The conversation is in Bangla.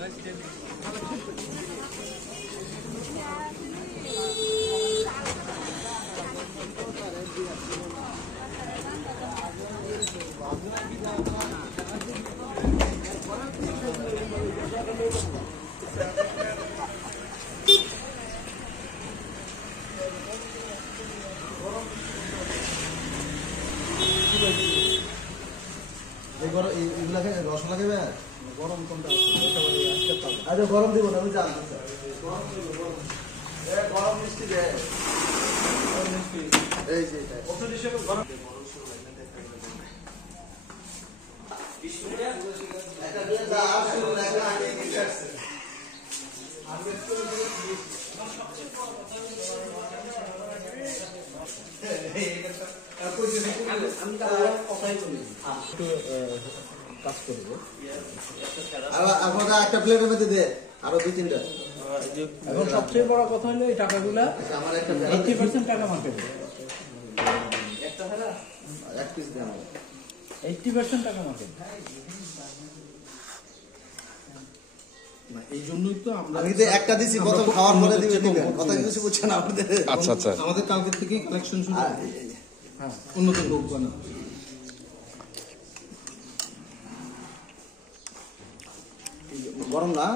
রস লাগাবে গরম কোনটা আচ্ছা গরম দিব না আমি জানি গরম মিষ্টি দে এই যে ওষুধ হিসেবে গরম একটা দিয়ে যা আসলে লাগা আগে দিতে আসছে আমি একটু সবচেয়ে বড় কথা আমি কথাই বলি একটু কাজ করে দেবো এখন একটা প্লেটের মধ্যে দে আরো 2-3টা এখন সবচেয়ে বড় কথা হলো এই টাকাগুলা আমার একটা 80% টাকা মার্কেটে একটা হলো এক পিস দেন 80% টাকা মার্কেটে না এই জন্যই তো আমরা আমি তো একটা দিছি প্রথম খাওয়ার পরে দিবেন কথা কিছু বুঝছেন আপনাদের আচ্ছা আচ্ছা আমাদের কালকে থেকে কালেকশন শুরু হ্যাঁ উন্নত লোক বানা গরম না